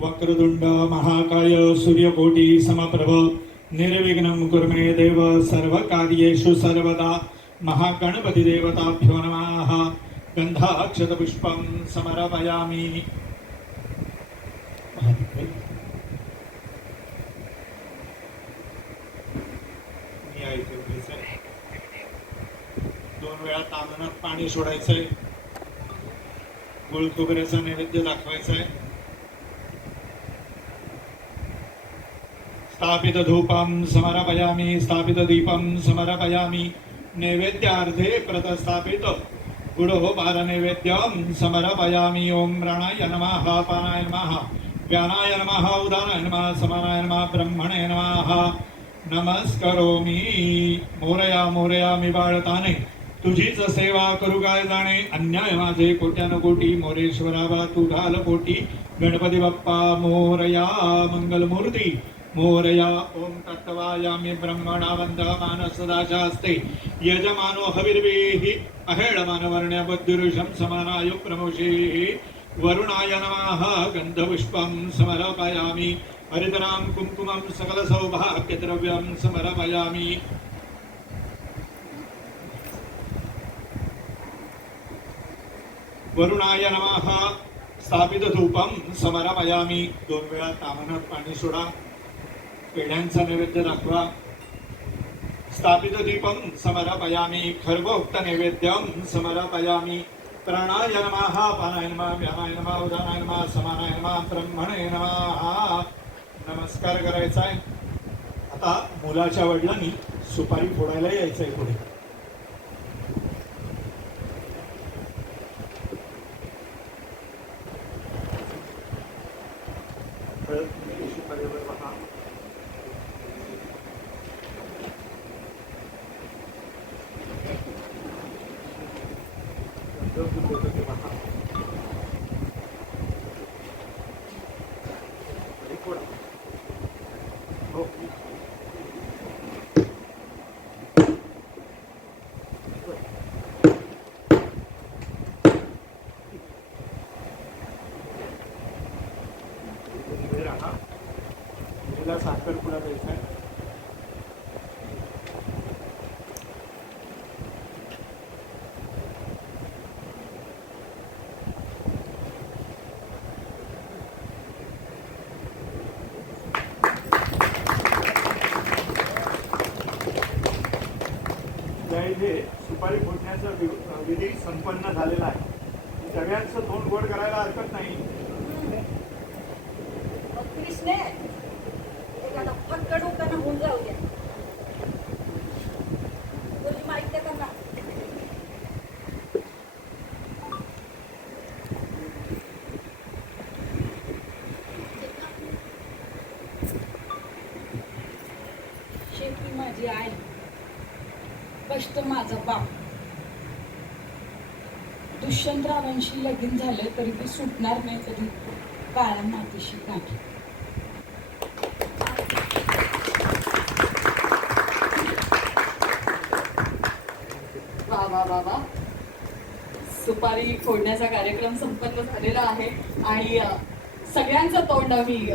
वक्रतुंड महाकाय सूर्यकोटी समप्रभ निर्विघ्नं कुर्मे देव सर्वकार्येषु सर्वदा। महागणपतिदेवताभ्यो नमः। गन्धाक्षतपुष्पं समर्पयामि। दोन वेळा तांदणात पाणी सोडायचंय. गुळ खोबऱ्याचा नैवेद्य दाखवायचा आहे स्थापित धूपं समर्पयामि स्थापित दीपं समर्पयामि। नैवेद्यार्थे प्रतस्थापित। गुडोपार बालनैवेद्यं समर्पयामि। ॐ प्राणाय नमः पानाय नमः। व्यानाय नमः उदानाय नमः समानाय नमः ब्रह्मणे नमः। नमस्करोमि। मोरया मोरयामी बाळताने। तुझीच सेवा करू काय जाणे? अन्याय माझे कोट्यान कोटी मोरेश्वराबा तू घाल पोटी। गणपती बाप्पा मोरया मंगलमूर्ती। मोरया ओम तत्वायामी ब्रह्मणा वंद मानस यजमानो हविर्वेहि अहेळमान वर्ण्य प्रमोषेः समानाय प्रमोषेहि। वरुणाय नमः गन्धपुष्पं समर्पयामि। हरितरां कुङ्कुमं सकलसौभाग्यद्रव्यं समर्पयामि। वरुणाय नमः स्थापित धूपं समर्पयामि। दोन वेळा तामनात पाणी सोडा। पेढ्यांचा नैवेद्य दाखवा. स्थापित दीपम समर्पयामि. खर्वोक्त नैवेद्यम समर्पयामि. प्राणाय नमः पानाय नमः व्यानाय नमः उदानाय नमः समानाय नमः ब्रह्मणे नमः. नमस्कार करायचा आहे. आता मुलाच्या वडिलांनी सुपारी फोडायला यायचं आहे पुढे. सुपारीवर बघा साखरपुडा द्यायचा आहे. हे सुपारी फोडण्याचा विधी संपन्न झालेला आहे. सगळ्यांचं तोंड गोड करायला हरकत नाही. माझी आई. कष्ट माझा बाप. दुष्यंतरावांशी लगीन झालं तरी ते सुटणार नाही कधी. काळ्या मातीशी गाठी वा वा वा वा. सुपारी फोडण्याचा कार्यक्रम संपन्न झालेला आहे. आणि सगळ्यांचं तोंड आम्ही